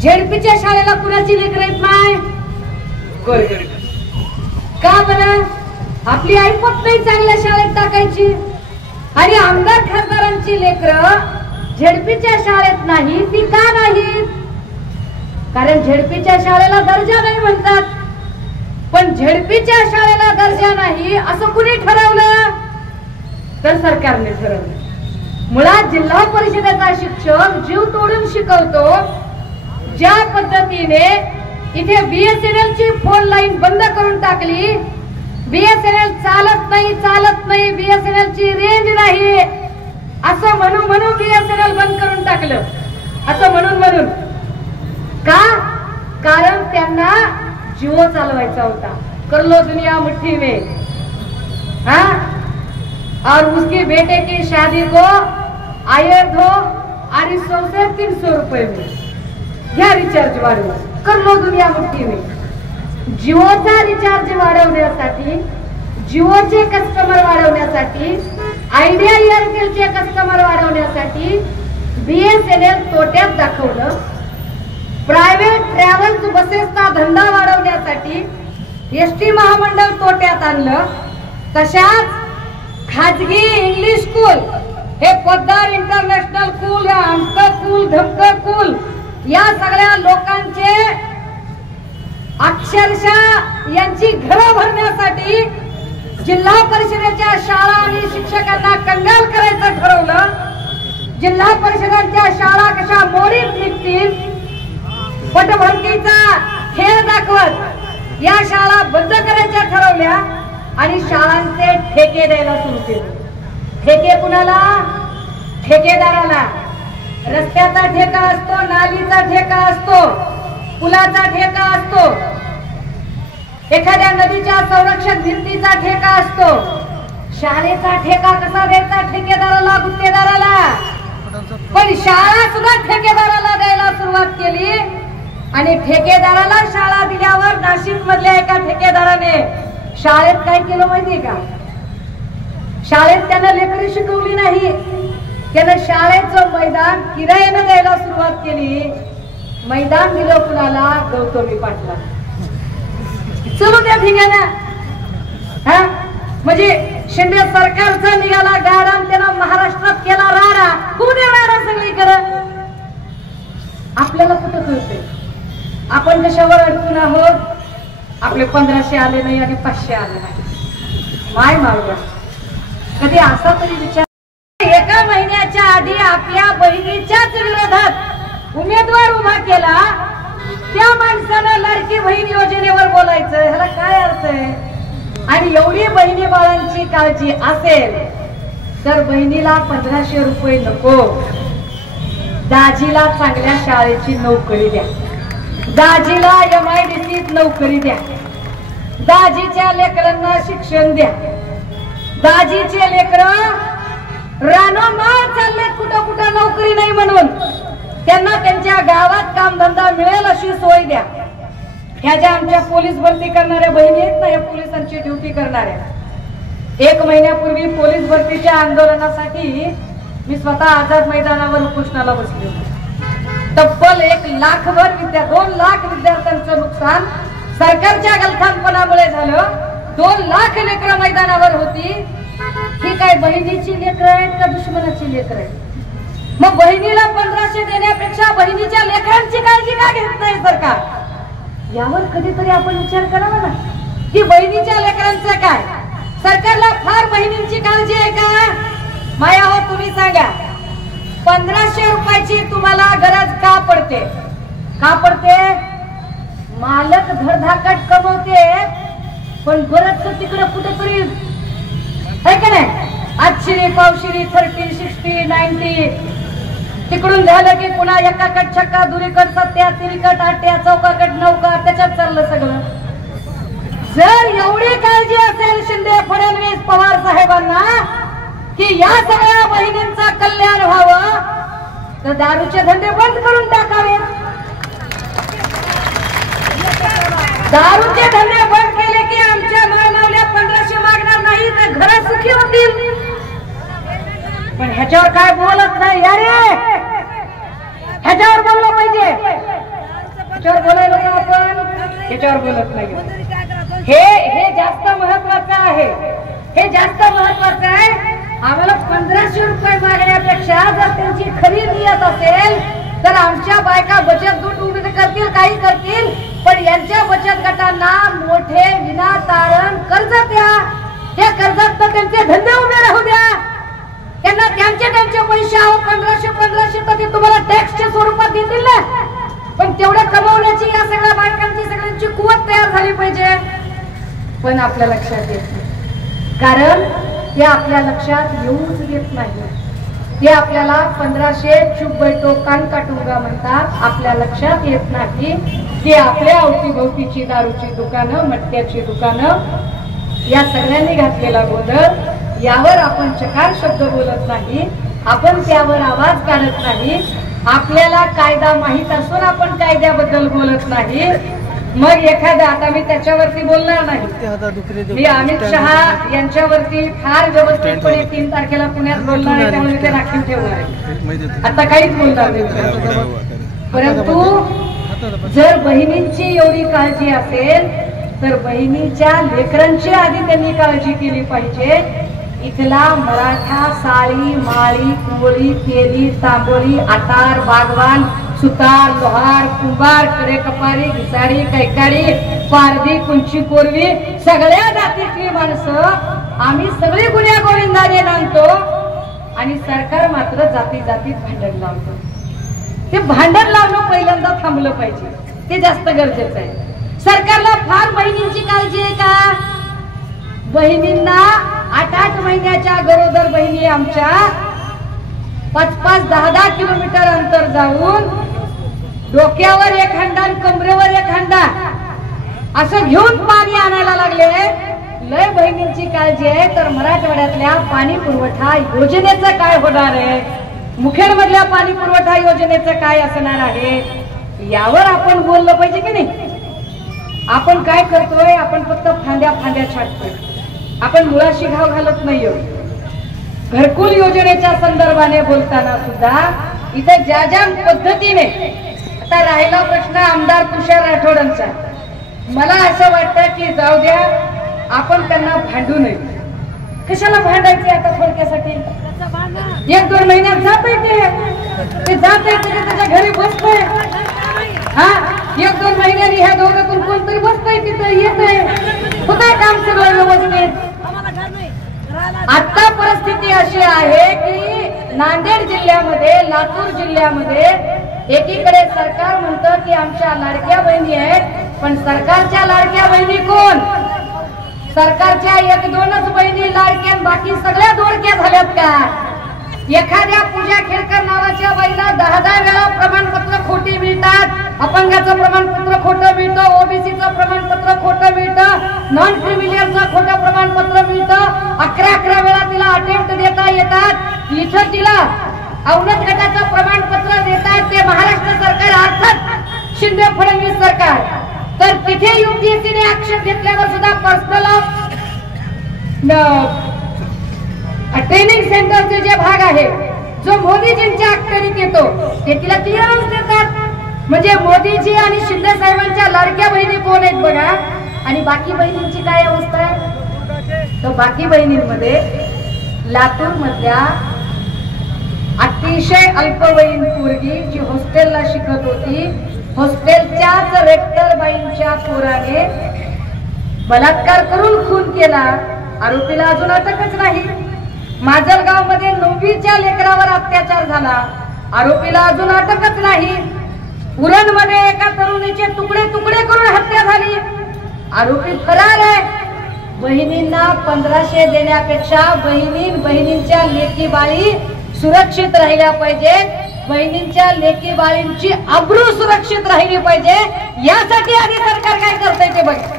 झेडपीच्या शाळेला कुणाची लेकरं आहेत नाही? का बरं? आपली ऐपत नाही चांगल्या शाळेत टाकायची आणि आमदार खासदारांची लेकरं झेडपीच्या शाळेत नाही ती का नाही? कारण झेडपीच्या शाळेला दर्जा नाही म्हणतात. पण झेडपीच्या शाळेला दर्जा नाही असं कुणी ठरवलं? तर सरकारने ठरवलं. मुळात जिल्हा परिषदेचा शिक्षक जीव तोडून शिकवतो. ज्या पद्धतीने इथे BSNL ची फोन लाईन बंद करून टाकली, BSNL चालत नाही, BSNL ची रेंज नाही असं म्हणून BSNL बंद करून टाकलं. असं म्हणून का? कारण त्यांना जिओ चालवायचा होता. कर लो दुनिया मुट्ठी में. हाँ, और उसके बेटे की शादी को आए दो 250 से 300 रुपए में घ्या रिचार्ज वाढवून. कर लो दुनिया मुट्ठी में. जिओचा रिचार्ज वाढवण्यासाठी, जिओचे कस्टमर वाढवण्यासाठी, आयडिया एअरटेलचे कस्टमर वाढवण्यासाठी BSNL तोट्यात दाखवलं. प्रायव्हेट ट्रॅव्हल्स बसेसचा धंदा वाढवण्यासाठी ST महामंडळ तोट्यात आणलं. तशाच खाजगी इंग्लिश स्कूल, हे पोद्दार इंटरनॅशनल स्कूल, आमचं स्कूल, धमकं स्कूल, या सगळ्या लोकांचे अक्षरशः यांची घरं भरण्यासाठी जिल्हा परिषदेच्या शाळा आणि शिक्षकांना कंगाल करायचं ठरवलं. जिल्हा परिषदांच्या शाळा कशा मोडीत निघतील पटभरतीचा खेळ दाखवत या शाळा बंद करायच्या ठरवल्या आणि शाळांचे ठेके द्यायला सुरू केले. ठेके कुणाला? ठेकेदाराला. रस्त्याचा ठेका असतो, नालीचा ठेका असतो, पुलाचा ठेका असतो, एखाद्या नदीच्या संरक्षण भिंतीचा ठेका असतो. शाळेचा ठेका कसा द्यायचा? ठेकेदाराला, गुत्तेदाराला. पण शाळा सुद्धा ठेकेदाराला द्यायला सुरुवात केली आणि ठेकेदाराला शाळा दिल्यावर नाशिक मधल्या एका ठेकेदाराने शाळेत काय केलं माहितीये का? शाळेत त्यानं लेकरी शिकवली नाही, त्यानं शाळेचं मैदान किरायाने द्यायला सुरुवात केली. मैदान दिलं कुणाला? गौतमी पाटला. चलो त्या ठिकाणी म्हणजे शिंदे सरकारचा निघाला गाडा, त्यानं महाराष्ट्रात केला राडा. होऊ दे राडा सगळीकडे. आपल्याला कुठं कळतंय आपण कशावर अडकून आहोत? आपले 1500 आले नाही आणि 500 आले नाही. माय मावळ कधी असा तरी विचार? एका महिन्याच्या आधी आपल्या बहिणीच्याच विरोधात उमेदवार उभा केला, त्या माणसानं लाडकी बहीण योजनेवर बोलायचं, ह्याला काय अर्थ आहे? आणि एवढी बहिणी बाळांची काळजी असेल तर बहिणीला 1500 रुपये नको, दाजीला चांगल्या शाळेची नोकरी द्या, दाजीला MIDCत नोकरी द्या, दाजीच्या लेकरांना शिक्षण द्या. दाजीचे लेकरं रानोमाळ चालले कुठं कुठं नोकरी नाही म्हणून त्यांना त्यांच्या गावात कामधंदा मिळेल अशी सोय द्या. ह्या ज्या आमच्या पोलीस भरती करणाऱ्या बहिणी आहेत ना, या पोलिसांची ड्युटी करणाऱ्या, 1 महिन्यापूर्वी पोलीस भरतीच्या आंदोलनासाठी मी स्वतः आझाद मैदानावर उपोषणाला बसले होते. तब्बल 1 लाखभर 2 लाख विद्यार्थ्यांचं नुकसान सरकारच्या गलथानपणामुळे झालं. 2 लाख लेकरं मैदानावर होती. ही काय बहिणीची लेकरं आहेत का दुश्मनाची लेकरं आहेत? मग बहिणीला 1500 देण्यापेक्षा बहिणीच्या लेकरांची काळजी का घेत नाही सरकार? यावर कधीतरी आपण विचार करावा ना की बहिणीच्या लेकरांचं काय? सरकारला फार बहिणींची काळजी आहे का? माया हो, तुम्ही सांगा, 1500 रुपयाची तुम्हाला गरज का पडते? का पडते? मालक धडधाकट कमवते, पण बरंच तिकडे कुठेतरी आहे का नाही? 800 पावशिरी 30 60 90 तिकडून झालं की पुन्हा एकाकट छक्का, दुरीकट सत्या, तिरीकट आट्या, चौकाकट नौका, त्याच्यात चाललं सगळं. जर एवढी काळजी असेल शिंदे फडणवीस पवार साहेबांना की या सगळ्या बहिणींचा कल्याण व्हावं, तर दारूचे धंदे बंद करून टाकावेत. दारूचे धंदे बंद केले की आमच्या माळमावल्या 1500 मागणार नाही, तर घर सुखी होतील. पण ह्याच्यावर काय बोलत नाही. अरे ह्याच्यावर बोललं पाहिजे. याच्यावर बोलायला का आपण? याच्यावर बोलत नाही. हे जास्त महत्वाचं आहे. हे जास्त महत्वाचं आहे. आम्हाला 1500 रुपये मागण्यापेक्षा जर त्यांची खरी नियत असेल तर आमच्या बायका बचत गट उभे करतील, काही करतील, पण यांच्या बचत गटांना मोठे विनातारण कर्ज द्या. त्या कर्जात त्यांचे धंदे उभे राहू द्या. त्यांना त्यांचे पैसे आहो 1500 तर ते तुम्हाला टॅक्सच्या स्वरूपात देतील ना. पण तेवढे कमवण्याची या सगळ्या बायकांची सगळ्यांची कुवत तयार झाली पाहिजे. पण आपल्या लक्षात येत नाही, कारण ते आपल्या लक्षात येऊच येत नाही. ते आपल्याला 1500 चुप बैठो कान काटूंगा म्हणतात. आपल्या लक्षात येत नाही की आपल्या अवतीभोवतीची दारूची दुकानं, मटक्याची दुकानं, या सगळ्यांनी घातलेला गोंधळ, यावर आपण चकार शब्द बोलत नाही. आपण त्यावर आवाज काढत नाही. आपल्याला कायदा माहित असून आपण कायद्याबद्दल बोलत नाही. मग एखादा, आता मी त्याच्यावरती बोलणार नाही, मी अमित शहा यांच्यावरती फार व्यवस्थितपणे 3 तारखेला पुण्यात बोलणार आहे, त्यामुळे ते राखीव ठेवणार आहे. आता काहीच बोलणार नाही. परंतु जर बहिणींची एवढी काळजी असेल तर बहिणीच्या लेकरांची आधी त्यांनी काळजी केली पाहिजे. इथला मराठा साळी, माळी, कुंबळी, तेली, तांबोळी, आटार, बागवान, सुतार, लोहार, कुंभार, कडेकपारी, घिसाडी, कैकाडी, पारधी, कुंची, कोरवी, सगळ्या जातीतली माणसं आम्ही सगळी गुन्ह्या गोविंदाने नांदतो आणि सरकार मात्र जाती जातीत भांडण लावतो. ते भांडण लावणं पहिल्यांदा थांबलं पाहिजे. ते जास्त गरजेचं आहे. सरकारला फार बहिणींची काळजी आहे का? बहिणींना 8-8 महिन्याच्या गरोदर बहिणी आमच्या 5-5, 10-10 किलोमीटर अंतर जाऊन डोक्यावर एक हंडा, कमरेवर एक हंडा असं घेऊन पाणी आणायला लागले. लय बहिणींची काळजी आहे. तर मराठवाड्यातल्या पाणी पुरवठा योजनेचं काय होणार आहे? मुखेड मधल्या पाणी पुरवठा योजनेचं काय असणार आहे? यावर आपण बोललं पाहिजे की नाही. आपण काय करतोय? आपण फक्त फांद्या छाटतोय. आपण मुळाशी घाव घालत नाहीयो. घरकुल योजनेच्या संदर्भाने बोलताना सुद्धा इथे ज्या पद्धतीने, आता राहिला प्रश्न आमदार तुषार राठोडांचा, मला असं वाटतं की जाऊ द्या, आपण त्यांना भांडू नये. कशाला भांडायचे आता थोडक्यासाठी? 1-2 महिन्यात जात ते जात त्याच्या घरी बसतोय. हा, 1-2 महिन्यांनी ह्या दोघातून कोणतरी बसतंय, तिथं येतंय, होतंय काम सगळं व्यवस्थित. आता परिस्थिती अशी आहे की नांदेड जिल्ह्यामध्ये, लातूर जिल्ह्यामध्ये एकीकडे सरकार म्हणतं की आमच्या लाडक्या बहिणी आहेत, पण सरकारच्या लाडक्या बहिणी कोण? सरकारच्या 1-2च बहिणी लाडक्या, बाकी सगळ्या दोडक्या झाल्यात का? एखाद्या पूजा खेळकर नावाच्या बाईला 10-10 वेळा प्रमाणपत्र खोटी मिळतात. अपंगाचं प्रमाणपत्र खोटं मिळतं, ओबीसीचं प्रमाणपत्र खोटं मिळतं, नॉन क्रिमिलियरचं खोटं प्रमाणपत्र मिळतं. 11 वेळा तिला अटेम्प्ट देता येतात. इथं तिला अवनत गटाचं प्रमाणपत्र देतात ते महाराष्ट्र सरकार, अर्थात शिंदे फडणवीस सरकार. तर तिथे युपीएससीने ऍक्शन घेतल्यावर सुद्धा पर्सनल ट्रेनिंग सेंटरचे जे भाग आहे, जो मोदीजींच्या अखत्यारीत येतो, ते तिला क्लिअरन्स देतात. म्हणजे मोदीजी आणि शिंदे साहेबांच्या लाडक्या बहिणी कोण आहेत बघा. आणि बाकी बहिणींची काय अवस्था आहे? तर बाकी बहिणींमध्ये लातूर मधल्या अतिशय अल्पवयीन पोरगी जी हॉस्टेलला शिकत होती, हॉस्टेलच्याच रेक्टर बाईंच्या पोराने बलात्कार करून खून केला. आरोपीला अजून अटकच नाही. माजलगाव मध्ये 9वीच्या लेकरावर अत्याचार झाला, आरोपीला अजून अटकच नाही. उरण मध्ये एका तरुणीचे तुकडे करून हत्या झाली, आरोपी फरार आहे. बहिणींना 1500 देण्यापेक्षा बहिणींच्या लेकी बाळी सुरक्षित राहिल्या पाहिजेत. बहिणींच्या लेकी बाळींची अब्रू सुरक्षित राहिली पाहिजे. यासाठी आधी सरकार काय करतंय ते बघा.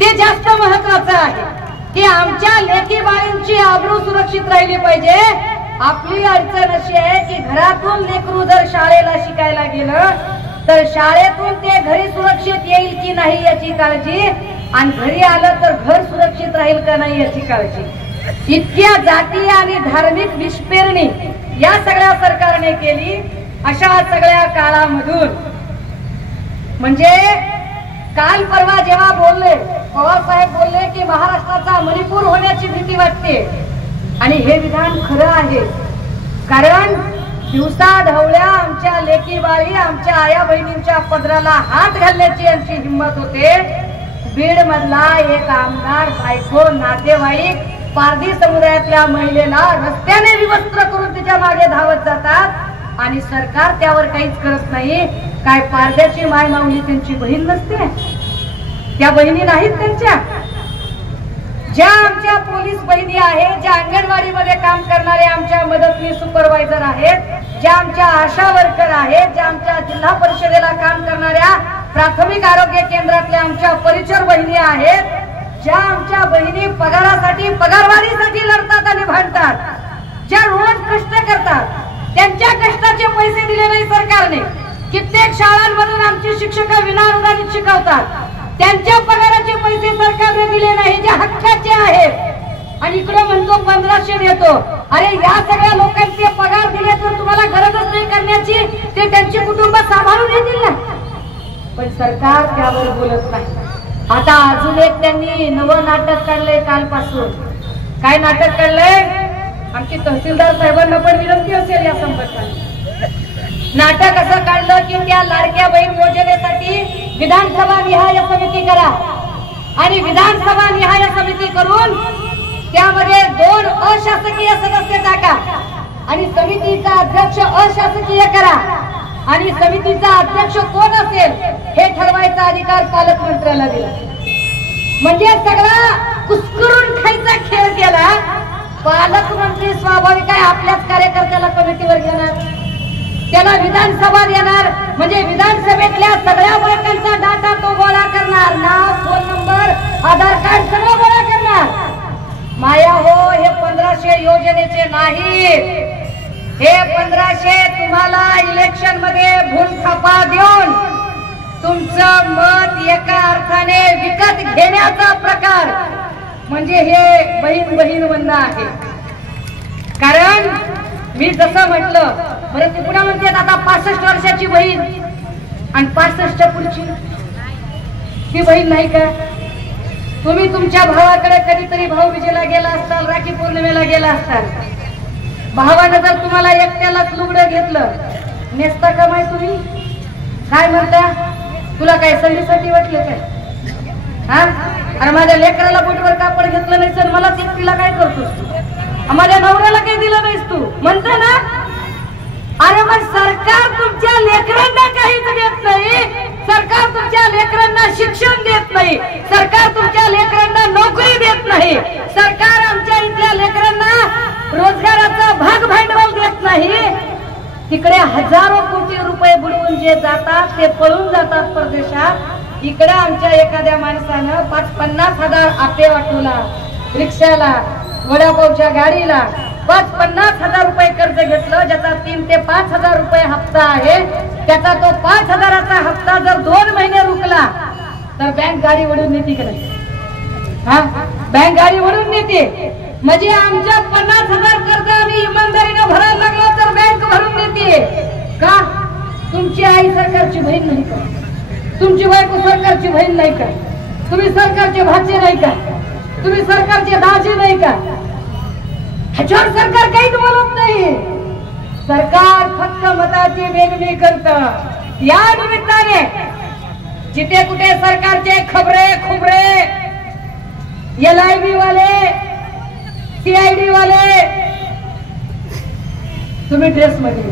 ते जास्त महत्वाचं आहे की आमच्या लेकी बाळींची अब्रू सुरक्षित राहिली पाहिजे. आपली अडचण अशी आहे की घरातून लेकरू जर शाळेला शिकायला गेलं तर शाळेतून ते घरी सुरक्षित येईल की नाही याची काळजी, आणि घरी आलं तर घर सुरक्षित राहील का नाही याची काळजी. इतक्या जाती आणि धार्मिक विस्पेरणी या सगळ्या सरकारने केली. अशा सगळ्या काळामधून म्हणजे काल परवा जेव्हा बोलले पवार साहेब बोलले की महाराष्ट्राचा मणिपूर होण्याची भीती वाटते, आणि हे विधान खरं आहे. कारण दिवसा ढवळ्या आमच्या लेकी बाळी आमच्या आया बहिणींच्या पदराला हात घालण्याची यांची हिंमत होते. बीड मधला एक आमदार बायको नातेवाईक पारधी समुदायातल्या महिलेला रस्त्याने विवस्त्र करून तिच्या मागे धावत जातात आणि सरकार त्यावर काहीच करत नाही. काय पारध्याची माय माऊली त्यांची बहीण नसते? त्या बहिणी नाहीत त्यांच्या? ज्या आमच्या पोलीस बहिणी आहेत, ज्या अंगणवाडी मध्ये काम करणारे आमच्या मदतनीस सुपरवायझर आहेत, ज्या आमच्या आशा वर्कर आहेत, ज्या आमच्या जिल्हा परिषदेला काम करणाऱ्या प्राथमिक आरोग्य केंद्रातल्या आमच्या परिचर बहिणी आहेत, ज्या आमच्या बहिणी पगारासाठी पगारवाढीसाठी लढतात आणि भांडतात, ज्या रोज कष्ट करतात, त्यांच्या कष्टाचे पैसे दिले नाही सरकारने. कित्येक शाळांमधून आमची शिक्षक विनाअनुदानित शिकवतात, त्यांच्या पगाराचे पैसे सरकारने दिले नाही, जे हक्काचे आहेत. आणि इकडे म्हणतो 1500 देतो. अरे या सगळ्या लोकांचे पगार दिले तर तुम्हाला गरजच नाही करण्याची, ते त्यांची कुटुंब सांभाळून येतील ना. पण सरकार त्यावर बोलत नाही. आता अजून एक त्यांनी नवं नाटक काढलंय कालपासून. काय नाटक काढलंय? आमची तहसीलदार साहेबांना पण विनंती असेल या संपर्काने. नाटक असं काढलं की त्या लाडक्या बहीण योजनेसाठी विधानसभा निहाय समिती करा, आणि विधानसभा निहाय समिती करून त्यामध्ये 2 अशासकीय सदस्य टाका, आणि समितीचा अध्यक्ष अशासकीय करा, आणि समितीचा अध्यक्ष कोण असेल हे ठरवायचा अधिकार पालकमंत्र्याला दिला. म्हणजे सगळा कुस्करून खायचा खेळ केला. पालकमंत्री स्वाभाविक आहे आपल्याच कार्यकर्त्याला कमिटीवर घेणार, त्याला विधानसभा देणार, म्हणजे विधानसभेतल्या सगळ्या बायकांचा डाटा तो गोळा करणार, नाव, फोन नंबर, आधार कार्ड सगळं गोळा करणार. माया हो, हे 1500 योजनेचे नाही. हे 1500 तुम्हाला इलेक्शन मध्ये भूलथापा देऊन तुमचं मत एका अर्थाने विकत घेण्याचा प्रकार म्हणजे हे बहीण बहीण म्हणणं आहे. कारण मी जसं म्हटलं, बरं ते पुन्हा म्हणतात आता 65 वर्षाची बहीण आणि 65च्या पुढची ती बहीण नाही का? तुम्ही तुमच्या भावाकडे कधीतरी भाऊबीजेला गेला असताल, राखी पौर्णिमेला गेला असताल, भावानं जर तुम्हाला एकट्यालाच लुगडं घेतलं, नेसता का माय तुम्ही? काय म्हणता? तुला काय संधीसाठी वाटलं काय? हा, अरे माझ्या लेकराला बोटवर कापड घेतलं नाही सर, मला तिला काय करतोस तू? माझ्या नवऱ्याला काही दिलं नाहीस तू म्हणता ना. अरे मग सरकार तुमच्या लेकरांना काहीच देत नाही, सरकार तुमच्या लेकरांना शिक्षण देत नाही, सरकार तुमच्या लेकरांना नोकरी देत नाही, सरकार आमच्या इथल्या लेकरांना रोजगाराचा भाग भांडवल देत नाही. तिकडे हजारो कोटी रुपये बुडवून जे जातात ते पळून जातात परदेशात. इकडे आमच्या एखाद्या माणसानं 50 हजार आपे वाटूला, रिक्षाला, वडापावच्या गाडीला 50 हजार रुपये कर्ज घेतलं, ज्याचा 3 ते 5 हजार रुपये हप्ता आहे. त्याचा तो 5 हजाराचा हप्ता जर 2 महिने रुकला तर बँक गाडी वळून नेते की नाही? हा, बँक गाडी वळून नेते. म्हणजे आमच्या 50 हजार कर्ज आम्ही इमानदारीने भरायला लागलो तर बँक भरून देते का? तुमची आई सरकारची बहीण नाही का? तुमची बायको सरकारची बहीण नाही का? तुम्ही सरकारचे भाचे नाही का? तुम्ही सरकारचे दाजी नाही का? ह्याच्यावर सरकार काहीच बोलत नाही. सरकार फक्त मताची वेगळी करत. या निमित्ताने जिथे कुठे सरकारचे खबरे खुबरे, LIB वाले, CID वाले, तुम्ही ड्रेस मध्ये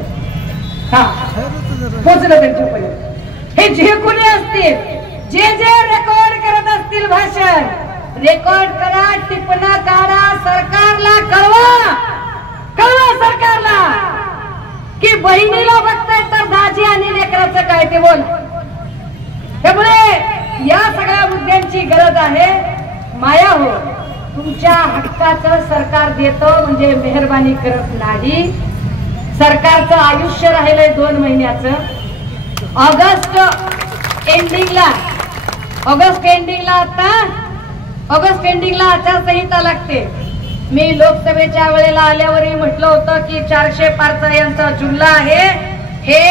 हा पोचलं त्यांच्यापर्यंत. हे जे कोणी असतील, जे जे रेकॉर्ड करत असतील भाषण, रेकॉर्ड करा, टिपणं काढा, सरकारला कळवा, कळवा सरकारला की बहिणीला बघताय तर दाजी आणि लेकराचं काय ते बोल. त्यामुळे या सगळ्या मुद्द्यांची गरज आहे. माया हो, तुमच्या हक्काचं सरकार देतं म्हणजे मेहरबानी करत नाही. सरकारचं आयुष्य राहिलंय 2 महिन्याचं. ऑगस्ट एंडिंगला आचारसंहिता लागते. मी लोकसभेच्या वेळेला आल्यावरही म्हटलं होतं की 400 पारचा यांचा जुमला आहे. हे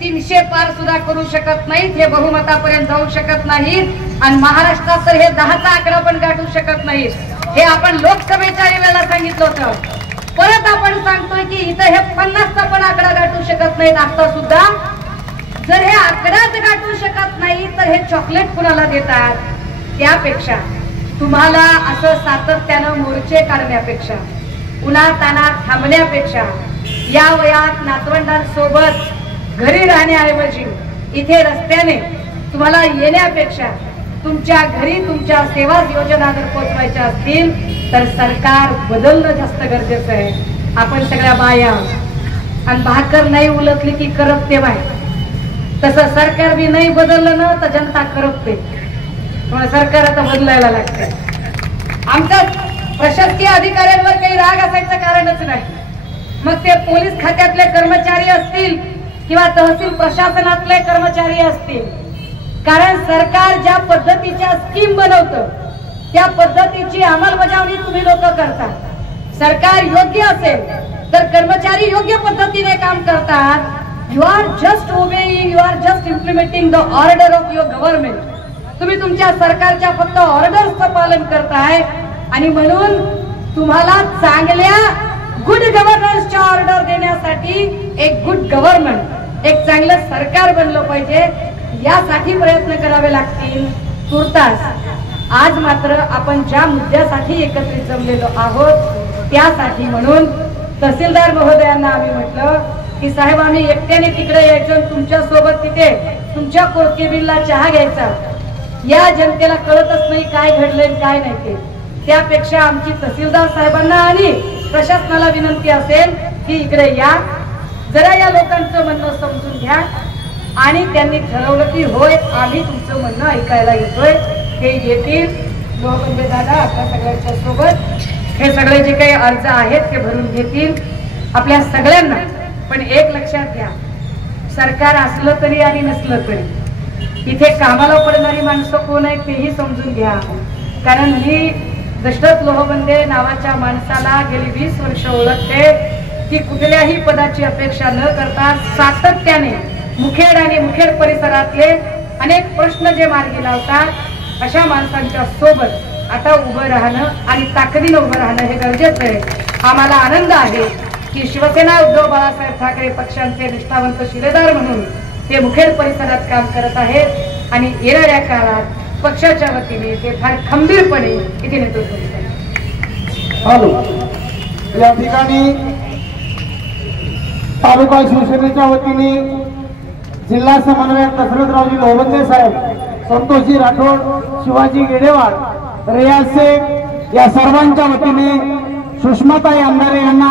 300 पार सुद्धा करू शकत नाहीत, हे बहुमतापर्यंत जाऊ शकत नाहीत आणि महाराष्ट्रात तर हे 10चा आकडा पण गाठू शकत नाहीत। हे आपण लोकसभेच्या वेळेला सांगितलं होतं, परत आपण सांगतोय की इथं हे 50चा पण आकडा गाठू शकत नाहीत। आता सुद्धा जर हे आकडाच गाठू शकत नाही तर हे चॉकलेट कुणाला देतात? त्यापेक्षा तुम्हाला असं सातत्यानं मोर्चे काढण्यापेक्षा, उन्हातानात थांबण्यापेक्षा, या वयात नातवंडांसोबत घरी राहण्याऐवजी इथे रस्त्याने तुम्हाला येण्यापेक्षा तुमच्या घरी तुमच्या सेवा योजना जर पोहोचवायच्या असतील तर सरकार बदलणं जास्त गरजेचं आहे। आपण सगळ्या बाया आणि भाकर नाही उलटली की करपते बाय, तसं सरकार बी नाही बदललं ना तर जनता करपते। सरकार आता बदलायला लागते। आमच्या प्रशासकीय अधिकाऱ्यांवर काही राग असायचं कारणच नाही, मग ते पोलीस खात्यातले कर्मचारी असतील किंवा तहसील प्रशासनातले कर्मचारी असतील, कारण सरकार ज्या पद्धतीच्या स्कीम बनवतं त्या पद्धतीची अंमलबजावणी तुम्ही लोक करता। सरकार योग्य असेल तर कर्मचारी योग्य पद्धतीने काम करतात। You are just obeying, you are just implementing the order of your government. तुम्ही तुमच्या सरकारच्या फक्त ऑर्डर्सचं पालन करताय आणि म्हणून तुम्हाला चांगल्या गुड गव्हर्नन्सच्या ऑर्डर देण्यासाठी एक गुड गव्हर्नमेंट, एक चांगलं सरकार बनलं पाहिजे, यासाठी प्रयत्न करावे लागतील। तुर्तास आज मात्र आपण ज्या मुद्द्यासाठी एकत्रित जमलेलो आहोत त्यासाठी म्हणून तहसीलदार महोदयांना आम्ही म्हटलं की साहेब आम्ही एकट्याने तिकडे यायचं, तुमच्या सोबत तिथे तुमच्या कोरकेबिलला चहा घ्यायचा, या जनतेला कळतच नाही काय घडलंय काय नाही ते। त्यापेक्षा आमची तहसीलदार साहेबांना आणि प्रशासनाला विनंती असेल की इकडे या, जरा या लोकांचं म्हणणं समजून घ्या। आणि त्यांनी ठरवलं की होय आम्ही तुमचं म्हणणं ऐकायला येतोय, हे येतील लोहबंदे दादा आपल्या सगळ्यांच्या सोबत, हे सगळे जे काही अर्ज आहेत ते भरून घेतील आपल्या सगळ्यांना। पण एक लक्षात घ्या, सरकार असलं तरी आणि नसलं तरी इथे कामाला पडणारी माणसं कोण आहेत तेही समजून घ्या। कारण मी दशरथ लोहबंदे नावाच्या माणसाला गेली 20 वर्ष ओळखते की कुठल्याही पदाची अपेक्षा न करता सातत्याने मुखेड आणि मुखेड परिसरातले अनेक प्रश्न जे मार्गी लावतात अशा माणसांच्या सोबत आता उभं राहणं आणि ताकदीनं उभं राहणं हे गरजेचं आहे। आम्हाला आनंद आहे की शिवसेना उद्धव बाळासाहेब ठाकरे पक्षांचे निष्ठावंत शिलेदार म्हणून ते मुखेड परिसरात काम करत आहेत आणि येणाऱ्या काळात पक्षाच्या वतीने ते फार खंबीरपणे इथे नेतृत्व करतात। हॅलो, या ठिकाणी तालुका शिवसेनेच्या वतीने जिल्हा समन्वयक दशरथरावजी लोहबंदे साहेब, संतोषजी राठोड, शिवाजी गेडेवाड, रियाज शेख या सर्वांच्या वतीने सुषमाताई अंधारे यांना